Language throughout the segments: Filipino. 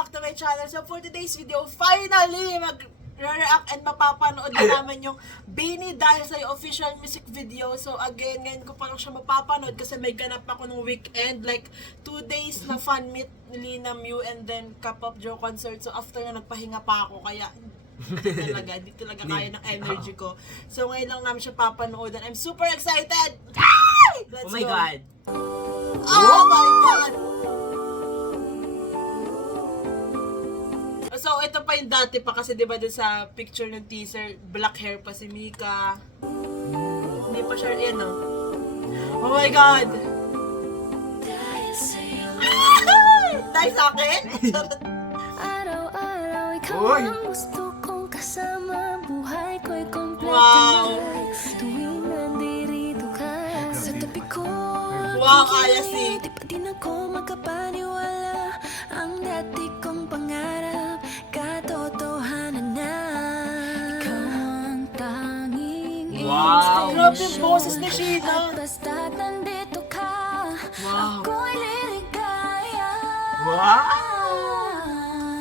back to my channel. So for today's video, finally, mag-react and mapapanood na namin yung Bini Dahil Sa'yo official music video. So again, ngayon ko pa lang siya mapapanood kasi may ganap ako nung weekend. Like, 2 days na fan meet ni Lina Mew and then K-pop Joe concert. So after na nagpahinga pa ako, kaya hindi talaga kaya ng energy ko. So ngayon lang namin siya papanood and I'm super excited! Let's Oh my go. God! Oh my God! So, ito pa yung dati pa kasi diba dun sa picture ng teaser, black hair pa si Mika. Hindi pa siya, yan oh. Oh my God! Dahil sa akin? Araw-araw ikaw Uy! ang gusto kong kasama. Buhay ko'y kompleto Wow! na. Tuwing nandirito ka sa tabi ko. Wow, kaya si... Di pa din ako makapaniwala. Ang dati kong pangarap, katotohanan na. Ikaw ang tanging Wow! Grabe yung boses ni Sheena! At basta't nandito ka, Wow! ako'y liligaya. Wow!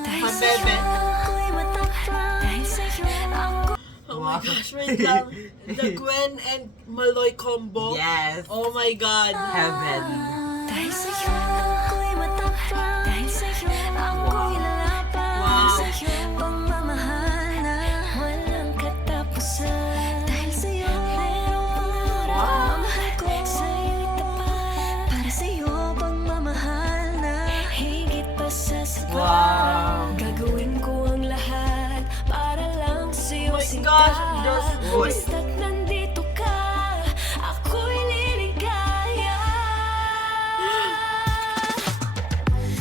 Dahil Ang sa'yo, bebe. ako'y matapang. Dahil sa'yo, ako Oh my gosh, wait lang. The Gwen and Maloy combo. Yes! Oh my God. Heaven! dahil sa'yo, ako'y matapang. Dahil sa'yo, ako'y lalaban. Wow. Sa'yo, pagmamahal na walang katapusan. Dahil sa'yo, merong pangarap. Mahal ko, sa'yo'y tapat. Para sa'yo, pagmamahal na higit pa sa sapat. Wow! Gagawin ko ang lahat para lang sa'yo Oh my sinta. gosh, Diyos ko. Basta't nandito ka, ako'y liligaya.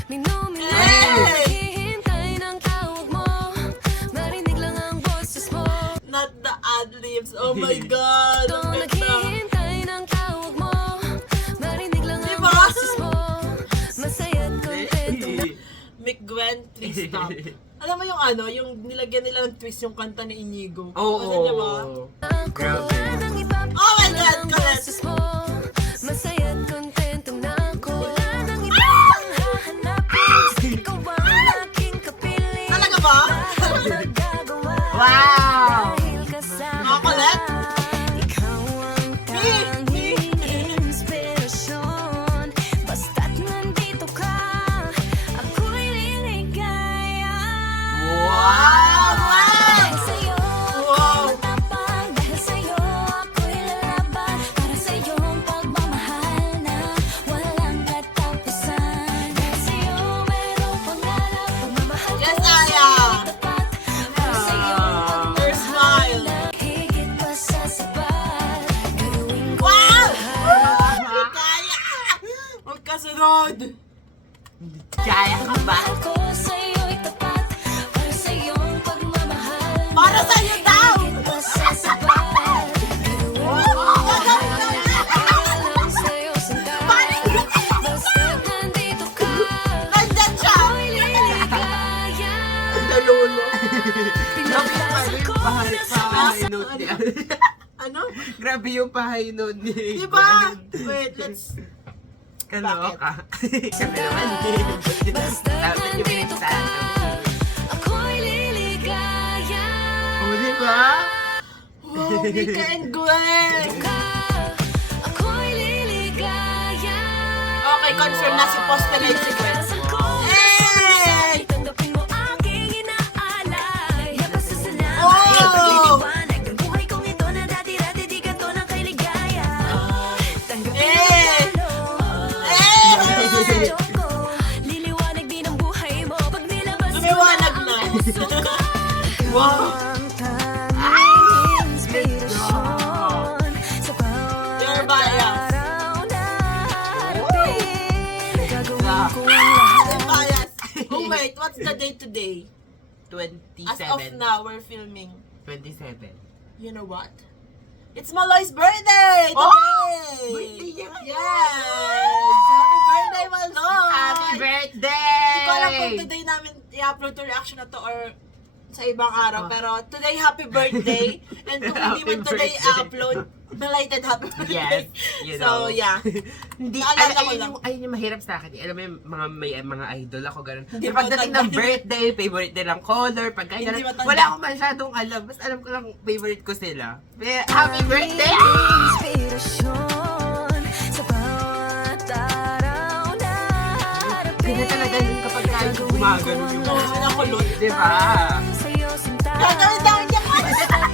Minumin mo, Hey! naghihintay ng tawag mo. Marinig lang ang boses mo. Not the ad-libs. Oh my God. Ito, Ang ganda. naghihintay ng tawag mo. Marinig lang ang Diba? boses mo. Masaya't kontento na. Mick Gwen, twist up. Alam mo yung ano, yung nilagyan nila ng twist yung kanta ni Inigo. Oo! Kasi diba? Grabe! Oh my God, correct. Masaya't kontento na ako. Wala nang iba pang hahanapin. Ikaw ang aking kapiling. Talaga ba? Lahat nagagawa. Wow! Dahil kasama Nakakulit. ka. Ikaw ang tanging inspirasyon. Basta't nandito ka, ako'y liligaya. Wow! Dahil sa'yo, Wow! matapang. Dahil sa'yo, ako'y lalaban. Para sa'yong pagmamahal na walang katapusan. Dahil sa'yo, merong pangarap. Pagmamahal ko Yes, Aya! sa'yo'y tapat. Para sa'yong Your smile. pagmamahal na higit pa sa sapat. Gagawin ko Wow! lahat. Hindi kaya! Magkasunod! Kaya ka ba? Pagmamahal ko sa'yo'y tapat. Para sa'yong pagmamahal na Para sa'yo daw! higit pa sa sapat. Gagawin ko lang sa'yo sinta. Basta't nandito ka, Nandyan siya! ako'y liligaya. Nalulo! Pinaglasan ko na sa Pahainod niya. Ano? Grabe yung pahainod ni Diba? Wait, let's... Kaloka. Kami naman. Basta't Dapat yung nandito ka, pinagsasabi. ako'y liligaya. Oh, diba? Wow, Mika and Gwen! Ka, ako'y liligaya. Okay, confirm na si Postelite si Gwen. Pinaglasan ko na sa Hey! tanggapin mo aking inaalay. Napasasalamat, Oh! ipagtitiwanag ng buhay kong ito na dati-dati di ganito na kay ligaya. Tanggapin Eh! ang talo. Eh! Sa Diyoko, liliwanag din ang buhay mo pag nilabas ko Lumiwanag ang na. puso ko. Wow! Ang tanging inspirasyon sa Your bawat bias. araw na harapin. Gagawin ko ang Ang lahat. bias. Oh wait, what's the date today? 27. As of now, we're filming. 27. You know what? It's Maloy's birthday Oh! today! Birthday niya ngayon! Yes! Happy birthday, Maloy! Happy birthday! Hindi ko alam kung today namin i-upload to reaction na to or sa ibang araw. Pero today, happy birthday. And kung hindi man Happy today birthday. upload, belated happy birthday. Yes, you So, know. yeah. Hindi, Naalala ko ayun lang. ayun yung mahirap sa akin. Alam mo yung may mga idol ako, ganun. Hindi Pero mo pagdating matanda ng yun. birthday, favorite nilang color, pagka Hindi ganun, matanda. wala akong masyadong alam. Basta alam ko lang, favorite ko sila. Happy birthday! Inspirasyon sa bawat araw na harapin. Kaya talaga yun kapag kayo gumagano yung Oo, sinakulot. Diba? Sa'yo sinta. Gagawin daw niya.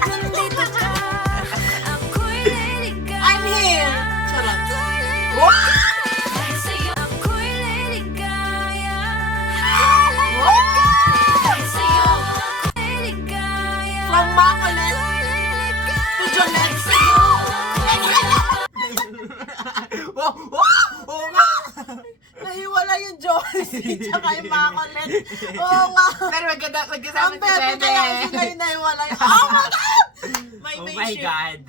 Nandito ka. Ako'y liligaya. I'm here. Charot. Dahil sa'yo ako'y liligaya. Dahil sa'yo ako'y liligaya. From Macolet to Jonette. Oo nga! Nahiwala yung Josie tsaka yung Macolet. Oo nga. Pero magkasama Ang si bebe Bebe. kaya sila yung nahiwala. Oh my God! My Oh my mateship. God.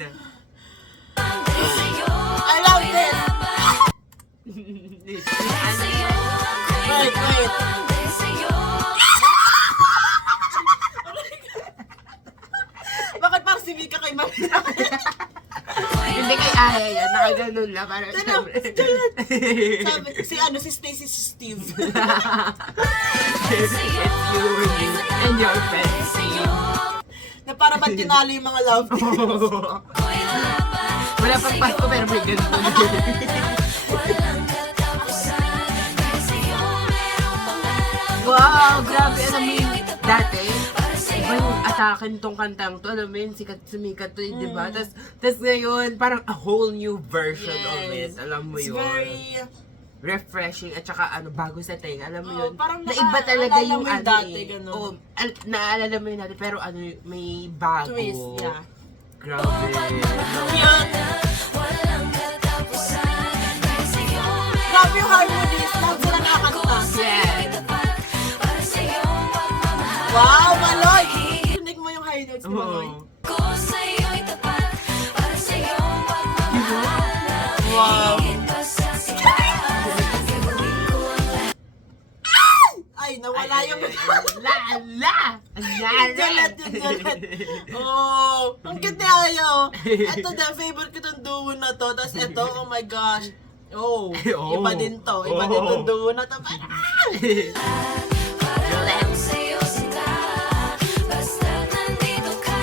Dahil sa'yo I love this. Wait. dahil sa'yo. Bakit parang si Mika kay Marina? Hindi kay Aya yan, nakaganon lang. Parang Ano? syempre. Sabi, si Stacy, si Steve. It's you and your friends. Na para ba tinalo yung mga love teams? Wala pang Pasko pero may ganito. Walang katapusan. Dahil sa'yo merong pangarap. Wow, grabe. Alam mo yun, dati, iba yung atake nitong kantang to. Alam mo yun, sumikat to, di ba? Tapos ngayon, parang a whole new version of it. Yes. Alam mo It's yun. very... Refreshing at saka bago sa tenga. Alam mo Oo, yun, parang na iba talaga naaalala yung mo yung ano dati, eh. ganun. Oo, naalala mo yun dati, pero ano, may bago. Twist, yeah. Grabe. Yun. Walang katapusan. Dahil sa'yo Grabe yung harmonies. Lahat sila nakakanta. Yes. para sa'yong pagmamahal. Wow, Maloy! Rinig mo yung high notes ni Maloy. Oo. Ko sa'yo'y tapat. Para sa'yong pagmamahal. Wow. Higit pa sa sikap. Gagawin ko ang lahat. Ay, nawala yung... La! Jalat yung jalat. Oh, ang cute ni Ayo. Ito din, favorite ko tong duo na to. Tapos ito, oh my gosh. Oh, Oh. iba din to. Iba din tong duo na to. Para sa'yo sinta. Basta't nandito ka.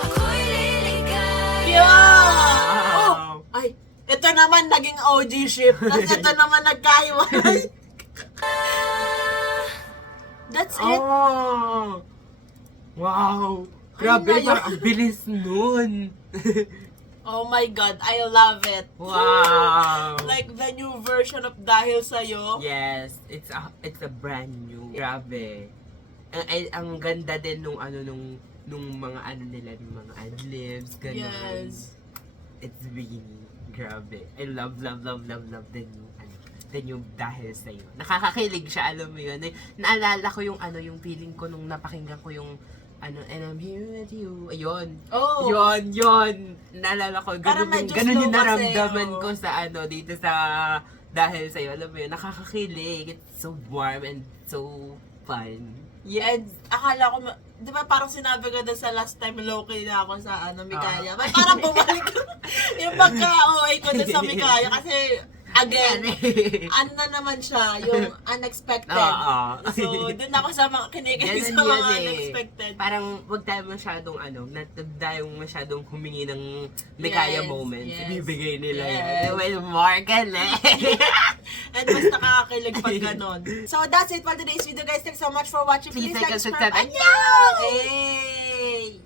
Ako'y liligaya. Yeah! Oh, ay, ito naman naging OG ship. Tapos ito naman nagkahiwalay. That's it. Oh! Wow! Grabe, Ay, parang ang bilis nun. Oh my God, I love it. Wow! Like the new version of Dahil Sa'yo. Yes, it's a brand new. Grabe. Ang ganda din nung mga ano nila, nung mga ad-libs, ganun. Yes. It's really grabe. I love the new Dahil Sa'yo. Nakakakilig siya, alam mo yun. Naalala ko yung yung feeling ko nung napakinggan ko yung and I'm here with you. Ayun. Oh. Yun. Naalala ko. Parang Ganun medyo yung slow kasi, naramdaman oh. ko sa dito sa Dahil Sa'yo. Alam mo yun, nakakakilig. It's so warm and so fun. And akala ko, di ba parang sinabi ko doon sa last time low-key na ako sa Mikaya. Parang bumalik yung pagka-OA ko doon sa Mikaya kasi again, ano na naman siya, yung unexpected. Oo. So, doon ako sa mga kinikilig sa mga unexpected. Parang wag tayo masyadong not tayong masyadong humingi ng Mikaya Yes, moments. yes. Ibibigay nila Yes. yan. Well, more ka na. And mas nakakakilig pag ganon. So, that's it for today's video, guys. Thanks so much for watching. Please Please like like, and subscribe. subscribe. Annyeong! Hey!